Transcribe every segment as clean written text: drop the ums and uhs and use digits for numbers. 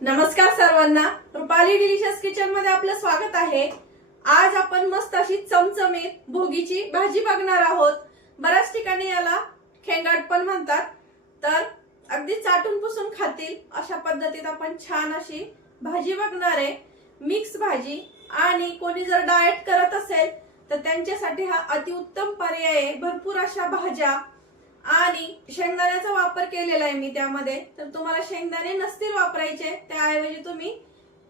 नमस्कार सर्वांना, Rupali delicious kitchen मध्ये आपलं स्वागत आहे। आज आपण मस्त अशी चमचमीत भोगीची भाजी बघणार आहोत। बऱ्याच ठिकाणी याला खेंगाट पण म्हणतात, तर अगदी चाटून पुसून खातील अशा पद्धतीत आपण छान अशी भाजी बघणार आहे। मिक्स भाजी, आणि कोणी जर डाएट करत असेल तर त्यांच्यासाठी हा अतिउत्तम पर्याय आहे। भरपूर अशा भाज्या आणि शेंगदाण्याचा वापर केलेला आहे मी त्यामध्ये, तर तुम्हाला शेंगदाणे नसतील वापरायचे त्याऐवजी तुम्ही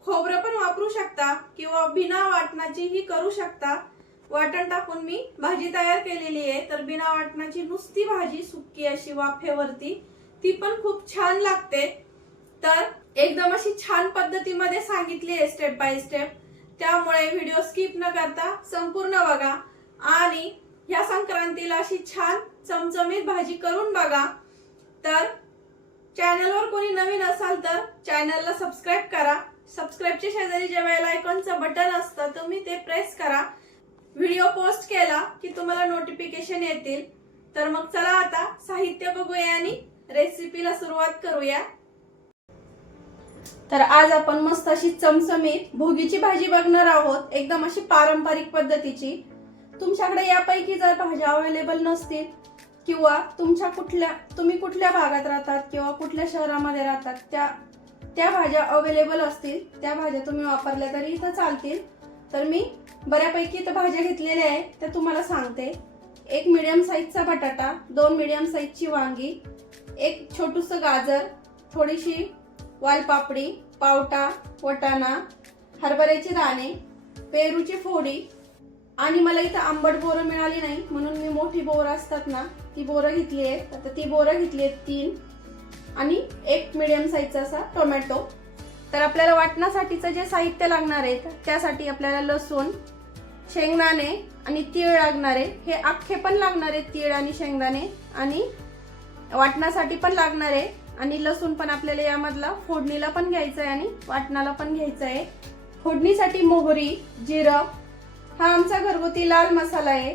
खोबरं पण वापरू शकता किंवा बिना वाटणाची ही करू शकता। वाटण टाकून मी भाजी तयार केलेली आहे, तर बिना वाटणाची नुसती भाजी सुक्की अशी वाफेवरती ती पण खूप छान लागते। तर एकदम अशी छान पद्धतीमध्ये सांगितली आहे स्टेप बाय स्टेप, त्यामुळे व्हिडिओ स्किप न करता संपूर्ण बघा आणि या संक्रांतीला अशी छान चमचमीत भाजी करून बघा। तर चॅनलवर कोणी नवीन असाल तर चॅनलला सबस्क्राइब करा। सबस्क्राइबच्या शेजारी जे बेल आयकॉनचं बटन असतं तुम्ही ते प्रेस करा। व्हिडिओ पोस्ट केला की तुम्हाला नोटिफिकेशन येतील। तर मग चला आता साहित्य बघूया आणि रेसिपीला सुरुवात करूया। तर आज आपण मस्त अशी चमचमीत भोगीची भाजी बघणार आहोत, एकदम अशी पारंपरिक पद्धतीची। तुमच्याकडे यापैकी जर भाज्या अवेलेबल नसतील किंवा तुम्ही कुठल्या भागात राहतात किंवा कुठल्या शहरामध्ये राहतात त्या भाज्या अवेलेबल असतील, त्या भाज्या तुम्ही वापरल्या तरी इथं चालतील। तर मी बऱ्यापैकी इथं भाज्या घेतलेल्या आहेत त्या तुम्हाला सांगते। एक मीडियम साईजचा बटाटा, 2 मीडियम साईजची वांगी, एक छोटूसं गाजर, थोडीशी वालपापडी, पावटा, वटाणा, हरभऱ्याचे दाणे, पेरूची फोडी, आणि मला इथं आंबट बोरं मिळाली नाही म्हणून मी मोठी बोरं असतात ना ती बोरं घेतली आहे। आता ती बोरं घेतली आहेत 3, आणि एक मीडियम साईजचा असा टोमॅटो। तर आपल्याला वाटण्यासाठीचं जे साहित्य लागणार आहे त्यासाठी आपल्याला लसूण, शेंगदाणे आणि तीळ लागणार आहे। हे अख्खे पण लागणार आहेत तीळ आणि शेंगदाणे, आणि वाटण्यासाठी पण लागणार आहे। आणि लसूण पण आपल्याला यामधला फोडणीला पण घ्यायचं आहे आणि वाटणाला पण घ्यायचं आहे। फोडणीसाठी मोहरी, जिरं, हा आमचा घरगुती लाल मसाला आहे,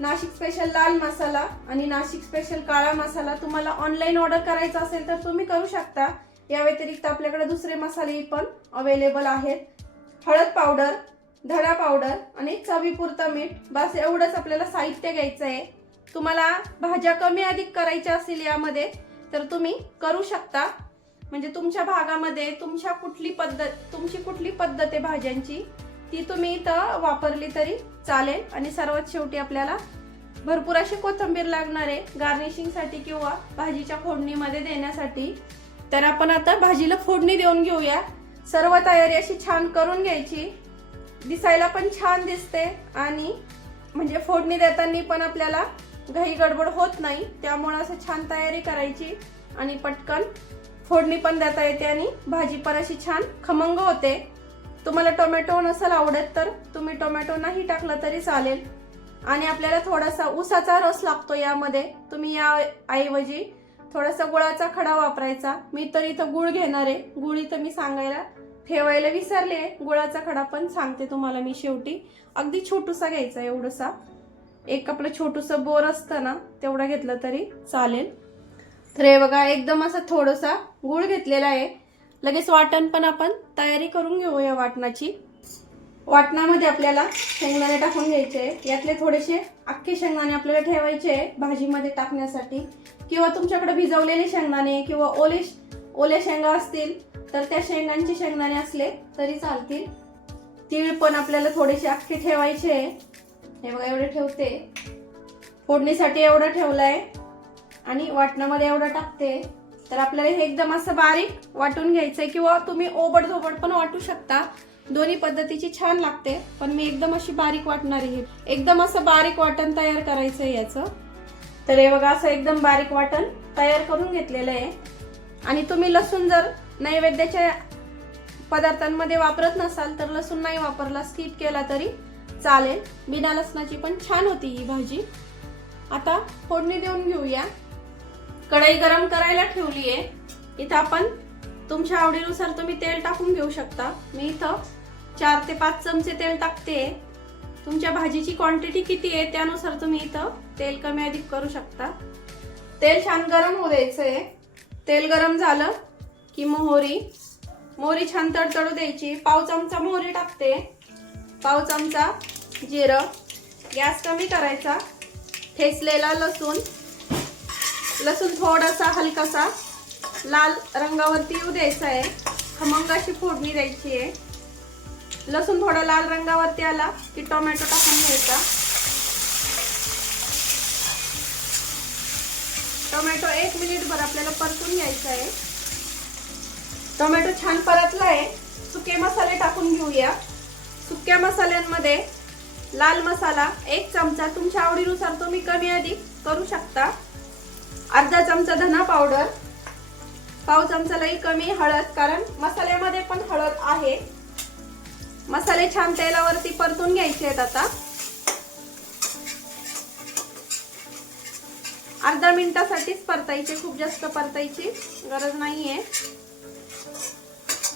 नाशिक स्पेशल लाल मसाला आणि नाशिक स्पेशल काळा मसाला। तुम्हाला ऑनलाईन ऑर्डर करायचा असेल तर तुम्ही करू शकता। या व्यतिरिक्त आपल्याकडे दुसरे मसाले पण अवेलेबल आहेत। हळद पावडर, धडा पावडर आणि चवीपुरतं मीठ, बस एवढंच आपल्याला साहित्य घ्यायचं आहे। तुम्हाला भाज्या कमी अधिक करायच्या असतील यामध्ये तर तुम्ही करू शकता, म्हणजे तुमच्या भागामध्ये तुमची कुठली पद्धत आहे भाज्यांची ती तुम्ही इथं वापरली तरी चालेल। आणि सर्वात शेवटी आपल्याला भरपूर अशी कोथिंबीर लागणार आहे गार्निशिंग साठी किंवा भाजीच्या फोडणीमध्ये देण्यासाठी। तर आपण आता भाजीला फोडणी देऊन घेऊया। सर्व तयारी अशी छान करून घ्यायची, दिसायला पण छान दिसते आणि म्हणजे फोडणी देताना पण आपल्याला घाई गडबड होत नाही, त्यामुळे असं छान तयारी करायची आणि पटकन फोडणी पण देता येते आणि भाजी पण अशी छान खमंग होते। तुम्हाला टोमॅटो नसेल आवडत तर तुम्ही टोमॅटो नाही टाकला तरी चालेल। आणि आपल्याला थोडासा उसाचा रस लागतो यामध्ये, तुम्ही या ऐवजी थोडासा गुळाचा खडा वापरायचा। मी तर इथं गुळ घेणार आहे, गुळ इथं मी सांगायला ठेवायला विसरले, गुळाचा खडा पण सांगते तुम्हाला मी शेवटी। अगदी छोटूसा घ्यायचा, एवढंसा एक आपलं छोटूसं बोर असतं ना तेवढं घेतलं तरी चालेल। तर हे बघा एकदम असं थोडंसा गुळ घेतलेला आहे। लगेच वाटण पण आपण तयारी करून घेऊया वाटणाची। वाटणामध्ये आपल्याला शेंगदाणे टाकून घ्यायचे, यातले थोडेसे अख्खे शेंगदाणे आपल्याला ठेवायचे भाजीमध्ये टाकण्यासाठी, किंवा तुमच्याकडे भिजवलेले शेंगदाणे किंवा ओले शेंगा असतील तर त्या शेंगदाणे असले तरी चालतील। तीळ पण आपल्याला थोडेसे अख्खे ठेवायचे, हे बघा एवढे ठेवते। फोडणीसाठी एवढं ठेवलंय आणि वाटणामध्ये एवढं टाकते। तर आपल्याला हे एकदम असं बारीक वाटून घ्यायचंय, किंवा तुम्ही ओबड-धोबड पण वाटू शकता, दोन्ही पद्धतीची छान लागते। पण मी एकदम अशी बारीक वाटणार आहे, एकदम असं बारीक वाटण तयार करायचंय याचं। तर हे बघा असं एकदम बारीक वाटण तयार करून घेतलेलं आहे। आणि तुम्ही लसूण जर नैवेद्याच्या पदार्थांमध्ये वापरत नसाल तर लसूण नाही वापरला, स्किप केला तरी चालेल। बिना लसणाची पण छान होती ही भाजी। आता फोडणी देऊन घेऊया। कढई गरम करायला ठेवली आहे, इथं आपण तुमच्या आवडीनुसार तुम्ही तेल टाकून घेऊ शकता। मी इथं 4 ते 5 चमचे तेल टाकते। तुमच्या भाजीची क्वांटिटी किती आहे त्यानुसार तुम्ही इथं तेल कमी अधिक करू शकता। तेल छान गरम होऊ द्यायचंय। तेल गरम झालं की मोहरी, मोहरी छान तडतडू द्यायची. पाव चमचा मोहरी टाकते, पाव चमचा जिरं. गॅस कमी करायचा. ठेचलेला लसूण, लसूण थोडासा हलकासा लाल रंगावरती येऊ द्यायचा आहे. खमंग अशी फोडणी द्यायची आहे. लसूण थोडा लाल रंगावरती आला की टोमॅटो टाकून घ्यायचा. टोमॅटो 1 मिनिटभर आपल्याला परतून घ्यायचा आहे. टोमॅटो छान परतला आहे. सुके मसाले टाकून घेऊया. सुक्या मसाल्यांमध्ये लाल मसाला 1 चमचा, तुमच्या आवडीनुसार तुम्ही कमी अधिक करू शकता. अर्धा चमचा धना पावडर, पाव चमचालाही कमी हळद, कारण मसाल्यामध्ये पण हळद आहे. मसाले छान तेलावरती परतून घ्यायचे आहेत. आता अर्धा मिनिटासाठीच परतायचे, खूप जास्त परतायची गरज नाहीये.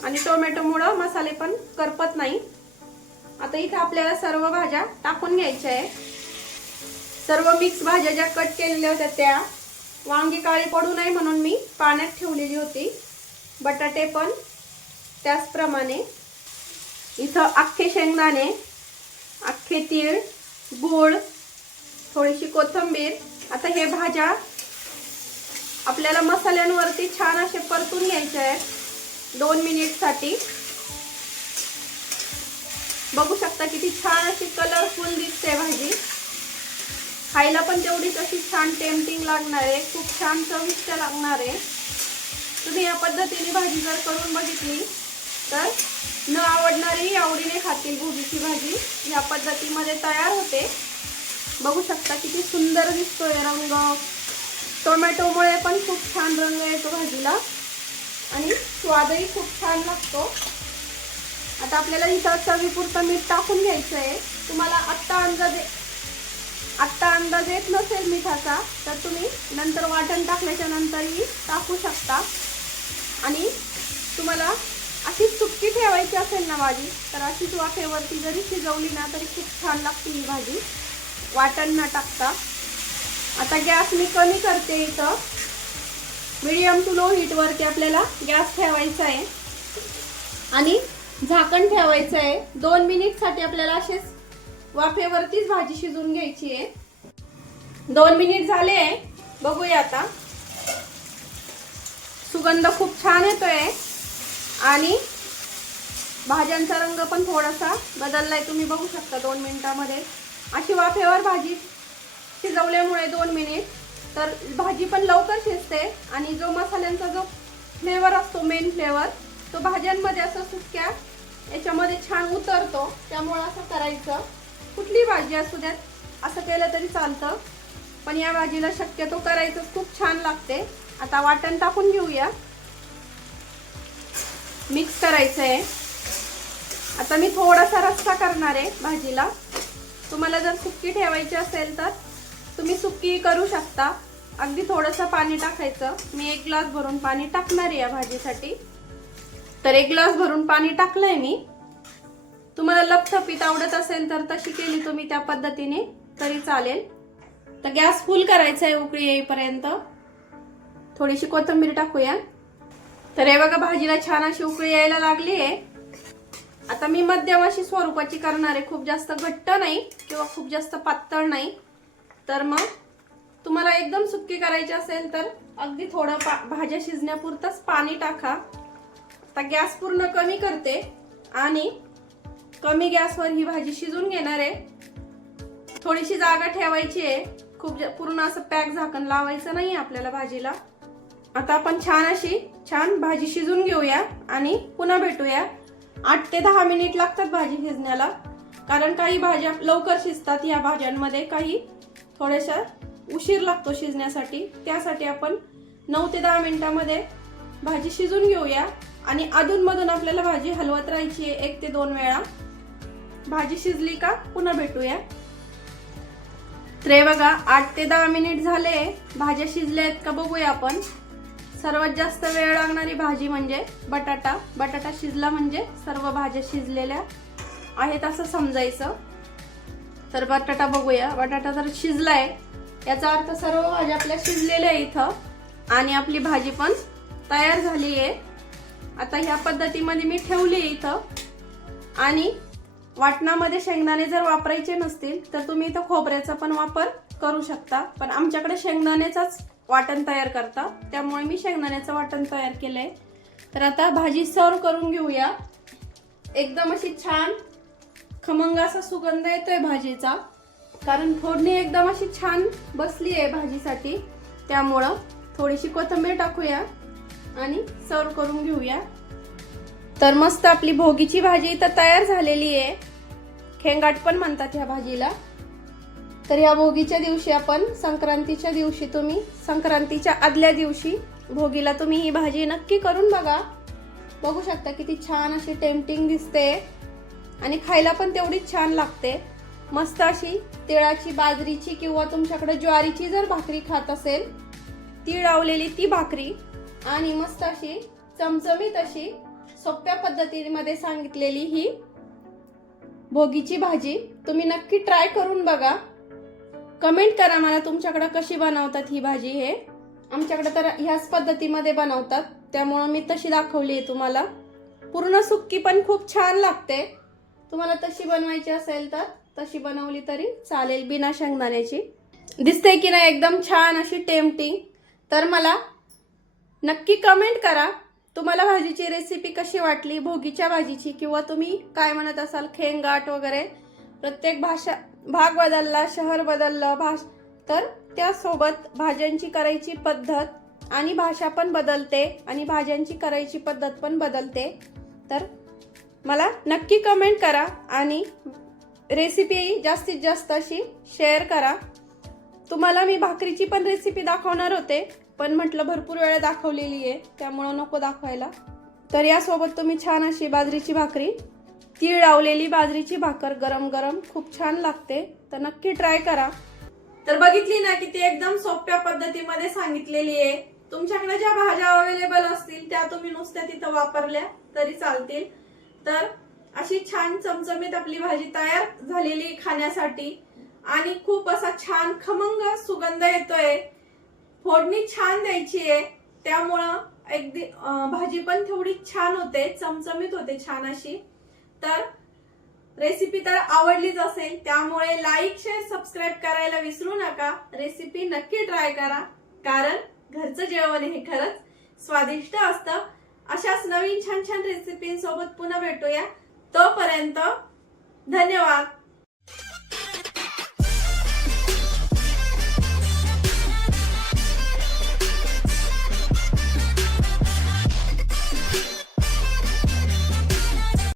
आणि टोमॅटो मुळे मसाले पण करपत नाही. आता इथे आपल्याला सर्व भाज्या टाकून घ्यायच्या आहे. सर्व मिक्स भाज्या ज्या कट केलेल्या होत्या त्या. वांगी काळी पडू नये म्हणून मी पाण्यात ठेवलेली होती. बटाटे पण त्याचप्रमाणे. इथं अख्खे शेंगदाणे, अख्खे तीळ, गूळ, थोडीशी कोथिंबीर. आता हे भाज्या आपल्याला मसाल्यांवरती छान असे परतून घ्यायचे आहेत 2 मिनिटसाठी. बघू शकता किती छान अशी कलरफुल दिसते भाजी. खायला पण तेवढीच अशी छान टेम्पटिंग लागणार आहे, खूप छान चविष्ट लागणार आहे. तुम्ही या पद्धतीने भाजी जर करून बघितली तर न आवडणारी आवडीने खातील. भोगीची भाजी या पद्धतीमध्ये तयार होते. बघू शकता किती सुंदर दिसतोय रंग. टोमॅटोमुळे पण खूप छान रंग येतो भाजीला आणि स्वादही खूप छान लागतो. आता आपल्याला इथं चवीपुरतं मीठ टाकून घ्यायचं आहे. तुम्हाला आत्ता अंदाज येत नसेल मिठाचा तर तुम्ही नंतर वाटण टाकल्याच्या नंतरही टाकू शकता. आणि तुम्हाला अशीच सुक्की ठेवायची असेल ना भाजी तर अशीच वाफेवरती जरी शिजवली ना तरी खूप छान लागते ही भाजी, वाटण न टाकता. आता गॅस मी कमी करते. इथं मीडियम टू लो हीट वरती आपल्याला गॅस ठेवायचा आहे आणि झाकण ठेवायचं आहे. 2 मिनिटसाठी आपल्याला असेच वाफेवरतीच भाजी शिजवून घ्यायची आहे. 2 मिनिट झाले आहे. बघूया आता. सुगंध खूप छान येतोय आणि भाज्यांचा रंग पण थोडासा बदललाय. तुम्ही बघू शकता 2 मिनिटांमध्ये. अशी वाफेवर भाजी शिजवल्यामुळे 2 मिनिट तर भाजी पण लवकर शिजते आणि जो मसाल्यांचा जो फ्लेवर असतो, मेन फ्लेवर, तो भाज्यांमध्ये असं सुक्या याच्यामध्ये छान उतरतो. त्यामुळे असं करायचं. कुठली भाजी असू द्यात असं केलं तरी चालतं, पण या भाजीला शक्यतो करायचं, खूप छान लागते. आता वाटण टाकून घेऊया. मिक्स करायचं आहे. आता मी थोडासा रस्सा करणार आहे भाजीला. तुम्हाला जर सुक्की ठेवायची असेल तर तुम्ही सुक्की करू शकता. अगदी थोडंसं पाणी टाकायचं. मी 1 ग्लास भरून पाणी टाकणार आहे या भाजीसाठी. तर 1 ग्लास भरून पाणी टाकलंय मी. तुम्हाला लपथपीत आवडत असेल तर तशी केली तुम्ही त्या पद्धतीने तरी चालेल. तर गॅस फुल करायचा आहे उकळी येईपर्यंत. थोडीशी कोथिंबीर टाकूया. तर हे बघा भाजीला छान अशी उकळी यायला लागली आहे. आता मी मध्यम अशी स्वरूपाची करणार आहे. खूप जास्त घट्ट नाही किंवा खूप जास्त पातळ नाही. तर मग तुम्हाला एकदम सुक्की करायची असेल तर अगदी थोडं भाज्या शिजण्यापुरतंच पाणी टाका. आता गॅस पूर्ण कमी करते आणि कमी गॅसवर ही भाजी शिजून घेणार आहे. थोडीशी जागा ठेवायची आहे. खूप पूर्ण असं पॅक झाकण लावायचं नाही आपल्याला भाजीला. आता आपण छान भाजी शिजून घेऊया आणि पुन्हा भेटूया. 8 ते 10 मिनिट लागतात भाजी शिजण्याला, कारण काही भाज्या लवकर शिजतात या भाज्यांमध्ये, काही थोड्याशा उशीर लागतो शिजण्यासाठी. त्यासाठी आपण 9 ते 10 मिनिटांमध्ये भाजी शिजून घेऊया आणि अधूनमधून आपल्याला भाजी हलवत राहायची आहे 1 ते 2 वेळा. भाजी शिजली का पुन्हा भेटूया. तर बघा 8 ते 10 मिनिट झाले. भाज्या शिजल्या आहेत का बघूया आपण. सर्वात जास्त वेळ लागणारी भाजी म्हणजे बटाटा. बटाटा शिजला म्हणजे सर्व भाज्या शिजलेल्या आहेत असं समजायचं. तर बटाटा बघूया. बटाटा जर शिजलाय याचा अर्थ सर्व भाज्या आपल्या शिजलेल्या आहे इथं आणि आपली भाजी पण तयार झाली आहे. आता ह्या पद्धतीमध्ये मी ठेवली इथं. आणि वाटणामध्ये शेंगदाणे जर वापरायचे नसतील तर तुम्ही इथं खोबऱ्याचा पण वापर करू शकता, पण आमच्याकडे शेंगदाण्याचाच वाटण तयार करतात, त्यामुळे मी शेंगदाण्याचं वाटण तयार केलंय. तर आता भाजी सर्व करून घेऊया. एकदम अशी छान खमंग असा सुगंध येतोय भाजीचा, कारण फोडणी एकदम अशी छान बसली आहे भाजीसाठी. त्यामुळं थोडीशी कोथिंबीर टाकूया आणि सर्व करून घेऊया. तर मस्त आपली भोगीची भाजी इथं तयार झालेली आहे. खेंगाट पण म्हणतात ह्या भाजीला. तर या भोगीच्या दिवशी आपण संक्रांतीच्या दिवशी, तुम्ही संक्रांतीच्या आदल्या दिवशी भोगीला तुम्ही ही भाजी नक्की करून बघा. बघू शकता किती छान अशी टेम्पटिंग दिसते आणि खायला पण तेवढीच छान लागते. मस्त अशी तिळाची, बाजरीची किंवा तुमच्याकडे ज्वारीची जर भाकरी खात असेल, तीळ लावलेली ती भाकरी आणि मस्त अशी चमचमीत अशी सोप्या पद्धतीमध्ये सांगितलेली ही भोगीची भाजी तुम्ही नक्की ट्राय करून बघा. कमेंट करा मला तुमच्याकडे कशी बनवतात ही भाजी. हे आमच्याकडे तर ह्याच पद्धतीमध्ये बनवतात, त्यामुळे मी तशी दाखवली आहे तुम्हाला. पूर्ण सुक्की पण खूप छान लागते. तुम्हाला तशी बनवायची असेल तर तशी बनवली तरी चालेल, बिना शेंगदाण्याची. दिसते की नाही एकदम छान अशी टेम्पटिंग. तर मला नक्की कमेंट करा तुम्हाला भाजीची रेसिपी कशी वाटली, भोगीच्या भाजीची, किंवा तुम्ही काय म्हणत असाल खेंगाट वगैरे. प्रत्येक भाग बदलला, शहर बदललं तर त्यासोबत भाज्यांची करायची पद्धत आणि भाषा पण बदलते आणि भाज्यांची करायची पद्धत पण बदलते. तर मला नक्की कमेंट करा आणि रेसिपी जास्तीत जास्त अशी शेअर करा. तुम्हाला मी भाकरीची पण रेसिपी दाखवणार होते, पण म्हटलं भरपूर वेळा दाखवलेली आहे त्यामुळं नको दाखवायला. तर यासोबत तुम्ही छान अशी बाजरीची भाकरी, तीळ लावलेली बाजरीची भाकर गरम गरम खूप छान लागते. तर नक्की ट्राय करा. तर बघितली ना की ती एकदम सोप्या पद्धतीमध्ये सांगितलेली आहे. तुमच्याकडे ज्या भाज्या अवेलेबल असतील त्या तुम्ही नुसत्या तिथं वापरल्या तरी चालतील. तर अशी छान चमचमीत आपली भाजी तयार झालेली खाण्यासाठी आणि खूप असा छान खमंग सुगंध येतोय. फोडणी छान द्यायची आहे, त्यामुळं अगदी भाजी पण थोडी छान होते, चमचमीत होते छान अशी. तर रेसिपी तर आवडलीच असेल, त्यामुळे लाईक, शेअर, सबस्क्राईब करायला विसरू नका. रेसिपी नक्की ट्राय करा, कारण घरचं जेवण हे खरंच स्वादिष्ट असतं. अशाच नवीन छान छान रेसिपींसोबत पुन्हा भेटूया. तोपर्यंत धन्यवाद.